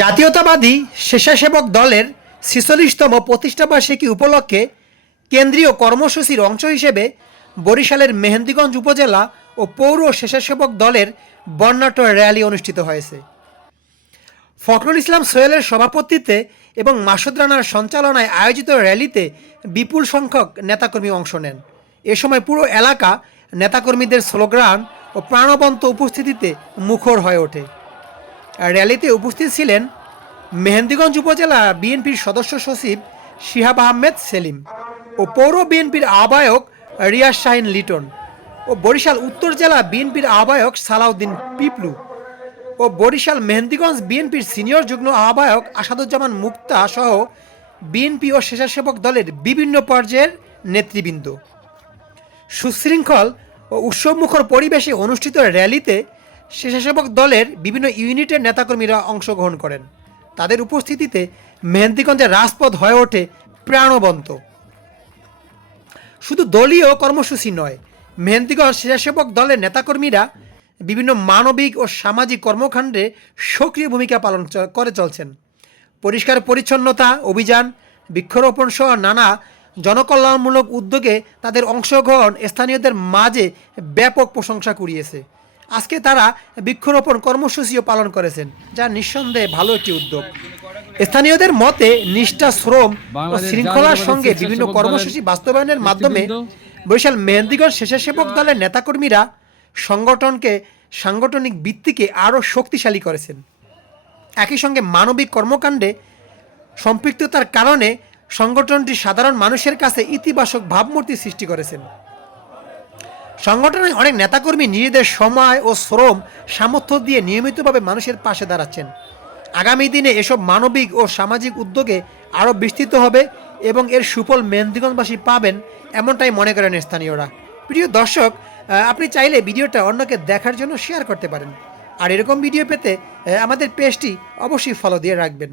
জাতীয়তাবাদী স্বেচ্ছাসেবক দলের ৪৬তম প্রতিষ্ঠাবার্ষিকী উপলক্ষে কেন্দ্রীয় কর্মসূচির অংশ হিসেবে বরিশালের মেহেন্দিগঞ্জ উপজেলা ও পৌর স্বেচ্ছাসেবক দলের বর্ণাঢ্য র্যালি অনুষ্ঠিত হয়েছে। ফখরুল ইসলাম সোহেলের সভাপতিত্বে এবং মাসুদ রানার সঞ্চালনায় আয়োজিত র্যালিতে বিপুল সংখ্যক নেতাকর্মী অংশ নেন। এ সময় পুরো এলাকা নেতাকর্মীদের স্লোগান ও প্রাণবন্ত উপস্থিতিতে মুখর হয়ে ওঠে। র্যালিতে উপস্থিত ছিলেন মেহেন্দিগঞ্জ উপজেলা বিএনপির সদস্য সচিব শিহাব আহমেদ সেলিম ও পৌর বিএনপির আহ্বায়ক রিয়াজ শাহিন লিটন ও বরিশাল উত্তর জেলা বিএনপির আহ্বায়ক সালাউদ্দিন পিপলু ও বরিশাল মেহেন্দিগঞ্জ বিএনপির সিনিয়র যুগ্ম আহ্বায়ক আসাদুজ্জামান মুক্তা সহ বিএনপি ও স্বেচ্ছাসেবক দলের বিভিন্ন পর্যায়ের নেতৃবৃন্দ। সুশৃঙ্খল ও উৎসবমুখর পরিবেশে অনুষ্ঠিত র্যালিতে স্বেচ্ছাসেবক দলের বিভিন্ন ইউনিটের নেতাকর্মীরা অংশগ্রহণ করেন। তাদের উপস্থিতিতে মেহেন্দিগঞ্জের রাজপথ হয়ে ওঠে প্রাণবন্ত। শুধু দলীয় কর্মসূচি নয়, মেহেন্দিগঞ্জ স্বেচ্ছাসেবক দলের নেতাকর্মীরা বিভিন্ন মানবিক ও সামাজিক কর্মকাণ্ডে সক্রিয় ভূমিকা পালন করে চলছেন। পরিষ্কার পরিচ্ছন্নতা অভিযান, বৃক্ষরোপণ সহ নানা জনকল্যাণমূলক উদ্যোগে তাদের অংশগ্রহণ স্থানীয়দের মাঝে ব্যাপক প্রশংসা কুড়িয়েছে। আজকে তারা বৃক্ষরোপণ কর্মসূচিও পালন করেছেন, যা নিঃসন্দেহে ভালো একটি উদ্যোগ। স্থানীয়দের মতে নিষ্ঠা, শ্রম ও শৃঙ্খলার সঙ্গে বিভিন্ন কর্মসূচি বাস্তবায়নের মাধ্যমে বরিশাল মেহেন্দিগঞ্জ স্বেচ্ছাসেবক দলের নেতাকর্মীরা সংগঠনকে সাংগঠনিক ভিত্তিকে আরও শক্তিশালী করেছেন। একই সঙ্গে মানবিক কর্মকাণ্ডে সম্পৃক্ততার কারণে সংগঠনটি সাধারণ মানুষের কাছে ইতিবাচক ভাবমূর্তি সৃষ্টি করেছেন। সংগঠনের অনেক নেতাকর্মী নিজেদের সময় ও শ্রম সামর্থ্য দিয়ে নিয়মিতভাবে মানুষের পাশে দাঁড়াচ্ছেন। আগামী দিনে এসব মানবিক ও সামাজিক উদ্যোগে আরও বিস্তৃত হবে এবং এর সুফল মেহেন্দিগঞ্জবাসী পাবেন, এমনটাই মনে করেন স্থানীয়রা। প্রিয় দর্শক, আপনি চাইলে ভিডিওটা অন্যকে দেখার জন্য শেয়ার করতে পারেন। আর এরকম ভিডিও পেতে আমাদের পেজটি অবশ্যই ফলো দিয়ে রাখবেন।